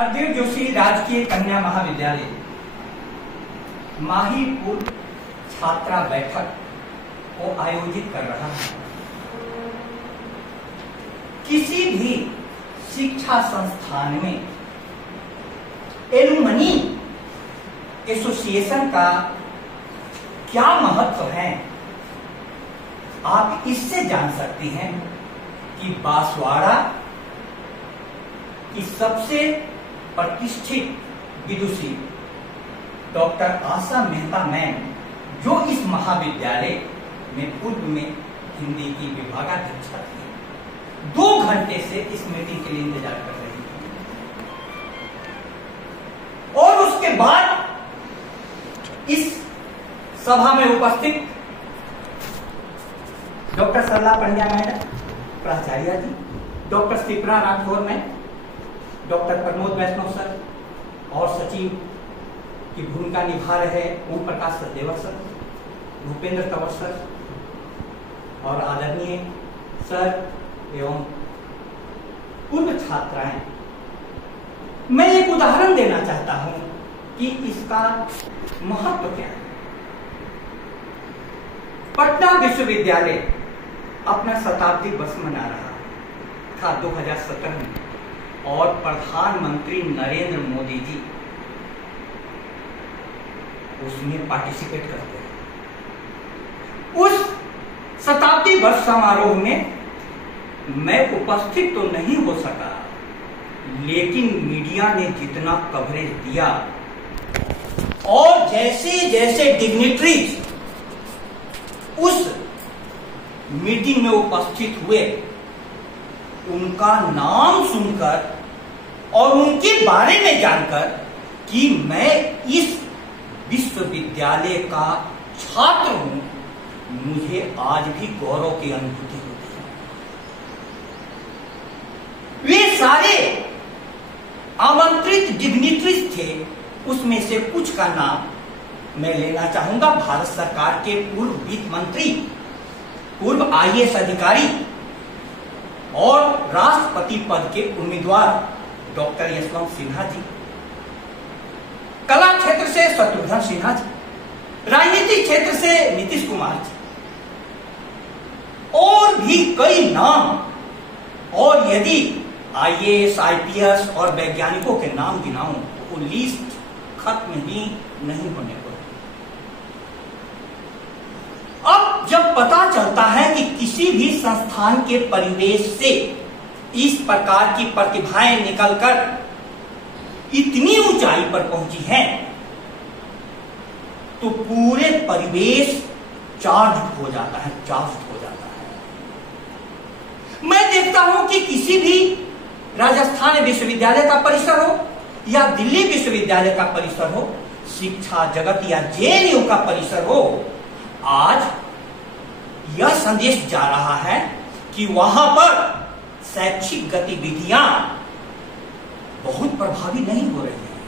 हरदेव जोशी राजकीय कन्या महाविद्यालय माहीपुर छात्रा बैठक को आयोजित कर रहा है। किसी भी शिक्षा संस्थान में एलुमनी एसोसिएशन का क्या महत्व है, आप इससे जान सकते हैं कि बांसवाड़ा की सबसे प्रतिष्ठित विदुषी डॉक्टर आशा मेहता मैम, जो इस महाविद्यालय में पूर्व में हिंदी की विभागाध्यक्षा थी, 2 घंटे से इस मीटिंग के लिए इंतजार कर रही थी। और उसके बाद इस सभा में उपस्थित डॉक्टर सरला पंड्या मैडम, प्राचार्य जी, doctor Shipra Rathore ma'am, doctor Pramod Vaishnav sir और सचिव की भूमिका निभा रहे ओम प्रकाश सचदेवा सर, भूपेंद्र कंवर सर और आदरणीय सर एवं पूर्व छात्राएं, मैं एक उदाहरण देना चाहता हूं कि इसका महत्व क्या है। पटना विश्वविद्यालय अपना शताब्दी वर्ष मना रहा था 2017 में और प्रधानमंत्री नरेंद्र मोदी जी उसमें पार्टिसिपेट करते हैं। उस शताब्दी वर्ष समारोह में मैं उपस्थित तो नहीं हो सका, लेकिन मीडिया ने जितना कवरेज दिया और जैसे जैसे डिग्निटरीज उस मीटिंग में उपस्थित हुए, उनका नाम सुनकर और उनके बारे में जानकर कि मैं इस विश्वविद्यालय का छात्र हूं, मुझे आज भी गौरव की अनुभूति होती है। वे सारे आमंत्रित डिग्निटरीज थे, उसमें से कुछ का नाम मैं लेना चाहूंगा। भारत सरकार के पूर्व वित्त मंत्री, पूर्व IAS अधिकारी और राष्ट्रपति पद के उम्मीदवार डॉक्टर यशवंत सिन्हा जी, कला क्षेत्र से शत्रुघ्न सिन्हा जी, राजनीतिक क्षेत्र से नीतीश कुमार जी, और भी कई नाम। और यदि IAS, IPS और वैज्ञानिकों के नाम गिनाऊं तो वो लिस्ट खत्म ही नहीं होने को। अब जब पता चलता है कि किसी भी संस्थान के परिवेश से इस प्रकार की प्रतिभाएं निकलकर इतनी ऊंचाई पर पहुंची हैं, तो पूरे परिवेश चार्ज हो जाता है। मैं देखता हूं कि किसी भी राजस्थान विश्वविद्यालय का परिसर हो या दिल्ली विश्वविद्यालय का परिसर हो, शिक्षा जगत या JNU का परिसर हो, आज यह संदेश जा रहा है कि वहां पर शैक्षिक गतिविधियां बहुत प्रभावी नहीं हो रही है,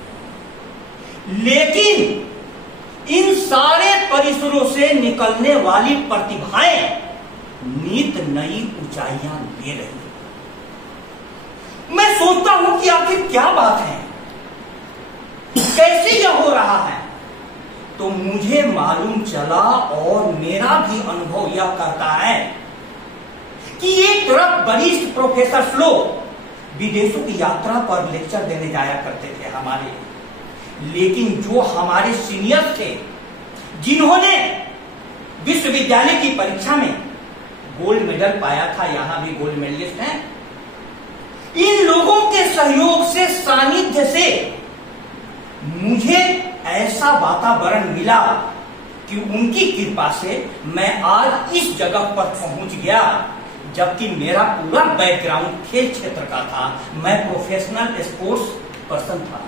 लेकिन इन सारे परिसरों से निकलने वाली प्रतिभाएं नित नई ऊंचाइयां ले रही है। मैं सोचता हूं कि आखिर क्या बात है, कैसे यह हो रहा है। तो मुझे मालूम चला और मेरा भी अनुभव यह कहता है कि एक तरफ वरिष्ठ प्रोफेसर लोग विदेशों की यात्रा पर लेक्चर देने जाया करते थे हमारे, लेकिन जो हमारे सीनियर थे, जिन्होंने विश्वविद्यालय की परीक्षा में गोल्ड मेडल पाया था, यहां भी गोल्ड मेडलिस्ट हैं, इन लोगों के सहयोग से, सानिध्य से मुझे ऐसा वातावरण मिला कि उनकी कृपा से मैं आज इस जगह पर पहुंच गया, जबकि मेरा पूरा बैकग्राउंड खेल क्षेत्र का था। मैं प्रोफेशनल स्पोर्ट्स पर्सन था,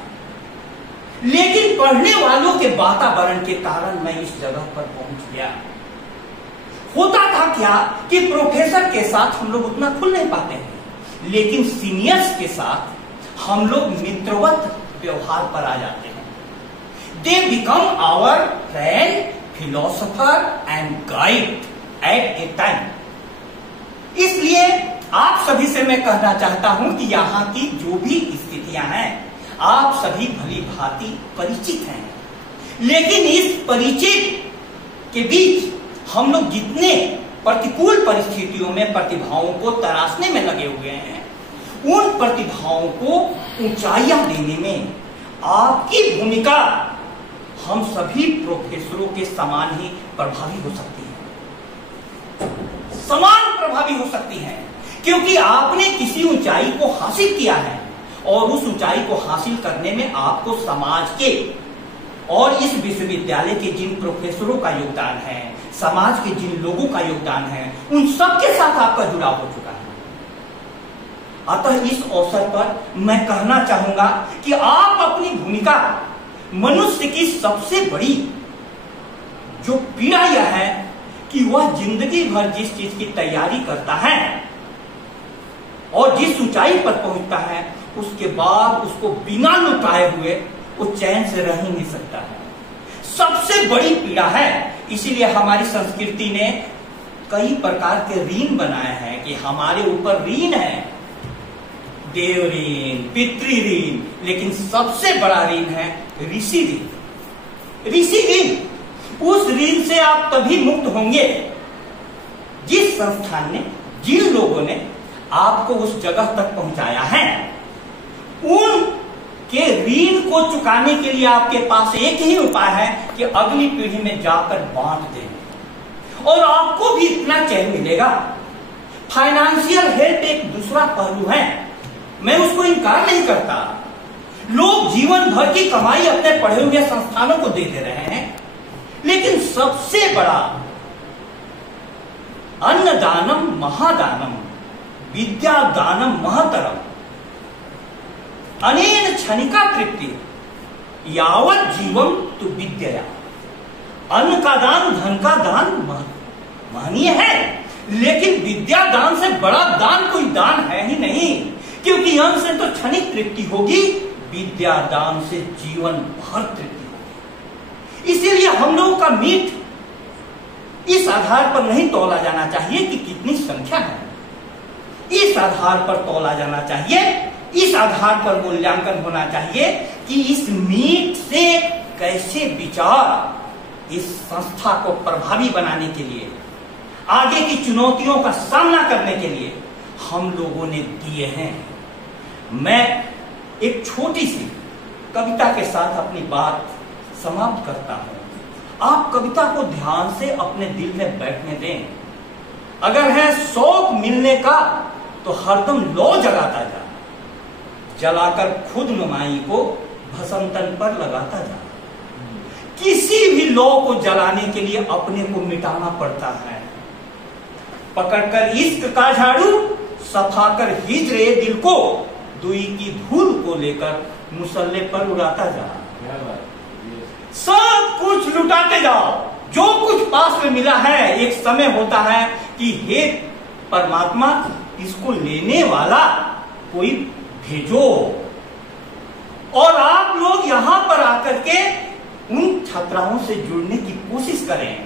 लेकिन पढ़ने वालों के वातावरण के कारण मैं इस जगह पर पहुंच गया। होता था क्या कि प्रोफेसर के साथ हम लोग उतना खुल नहीं पाते हैं, लेकिन सीनियर्स के साथ हम लोग मित्रवत व्यवहार पर आ जाते हैं। They become our friend, philosopher and guide at a time. इसलिए आप सभी से मैं कहना चाहता हूं कि यहाँ की जो भी स्थितियां हैं, आप सभी भली भांति परिचित हैं, लेकिन इस परिचित के बीच हम लोग जितने प्रतिकूल परिस्थितियों में प्रतिभाओं को तराशने में लगे हुए हैं, उन प्रतिभाओं को ऊंचाइयां देने में आपकी भूमिका हम सभी प्रोफेसरों के समान ही प्रभावी हो सकती है, समान प्रभावी हो सकती है, क्योंकि आपने किसी ऊंचाई को हासिल किया है और उस ऊंचाई को हासिल करने में आपको समाज के और इस विश्वविद्यालय के जिन प्रोफेसरों का योगदान है, समाज के जिन लोगों का योगदान है, उन सबके साथ आपका जुड़ाव हो चुका है। अतः इस अवसर पर मैं कहना चाहूंगा कि आप अपनी भूमिका, मनुष्य की सबसे बड़ी जो पीड़ा यह है कि वह जिंदगी भर जिस चीज की तैयारी करता है और जिस ऊंचाई पर पहुंचता है, उसके बाद उसको बिना लुटाए हुए वो चैन से रह ही नहीं सकता है। सबसे बड़ी पीड़ा है। इसीलिए हमारी संस्कृति ने कई प्रकार के ऋण बनाए हैं कि हमारे ऊपर ऋण है, देव ऋण, पितृ ऋण, लेकिन सबसे बड़ा ऋण है ऋषि ऋण। ऋषि ऋण, उस ऋण से आप तभी मुक्त होंगे जिस संस्थान ने, जिन लोगों ने आपको उस जगह तक पहुंचाया है, उन के ऋण को चुकाने के लिए आपके पास एक ही उपाय है कि अगली पीढ़ी में जाकर बांट दें और आपको भी इतना चैन मिलेगा। फाइनेंशियल हेल्प एक दूसरा पहलू है, मैं उसको इनकार नहीं करता। लोग जीवन भर की कमाई अपने पढ़े हुए संस्थानों को दे रहे हैं, लेकिन सबसे बड़ा अन्नदानम महादानम विद्यादानम महतरम अनेन क्षणिका तृप्ति यावत जीवम तु विद्या। अन्न का दान, धन का दान महनीय है, लेकिन विद्या दान से बड़ा दान कोई दान है ही नहीं, क्योंकि अन्न से तो क्षणिक तृप्ति होगी, विद्या दान से जीवन भर तृप्ति होगी। इसीलिए हम लोगों का मीट इस आधार पर नहीं तौला जाना चाहिए कि कितनी संख्या है, इस आधार पर तौला जाना चाहिए, इस आधार पर मूल्यांकन होना चाहिए कि इस मीट से कैसे विचार इस संस्था को प्रभावी बनाने के लिए, आगे की चुनौतियों का सामना करने के लिए हम लोगों ने दिए हैं। मैं एक छोटी सी कविता के साथ अपनी बात समाप्त करता हूं। आप कविता को ध्यान से अपने दिल में बैठने दें। अगर है शौक मिलने का तो हरदम लौ जलाता जा, जलाकर खुद नुमाई को भसंतन पर लगाता जा। किसी भी लौ को जलाने के लिए अपने को मिटाना पड़ता है। पकड़कर इश्क का झाड़ू, सफाकर हिजरे दिल को, दुई की धूल को लेकर मुसल्ले पर उड़ाता जा। सब कुछ लुटाते जाओ, जो कुछ पास में मिला है। एक समय होता है कि हे परमात्मा, इसको लेने वाला कोई भेजो। और आप लोग यहां पर आकर के उन छात्राओं से जुड़ने की कोशिश करें।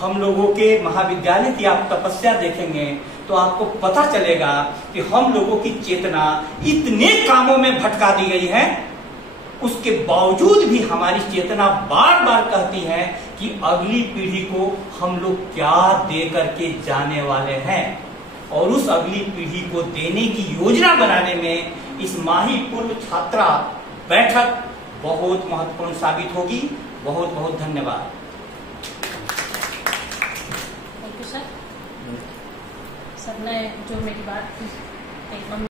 हम लोगों के महाविद्यालय की आप तपस्या देखेंगे तो आपको पता चलेगा कि हम लोगों की चेतना इतने कामों में भटका दी गई है, उसके बावजूद भी हमारी चेतना बार बार कहती है कि अगली पीढ़ी को हम लोग क्या दे करके जाने वाले हैं। और उस अगली पीढ़ी को देने की योजना बनाने में इस माही पूर्व छात्रा बैठक बहुत महत्वपूर्ण साबित होगी। बहुत बहुत धन्यवाद। Thank you sir. सर ने जो मेरी बात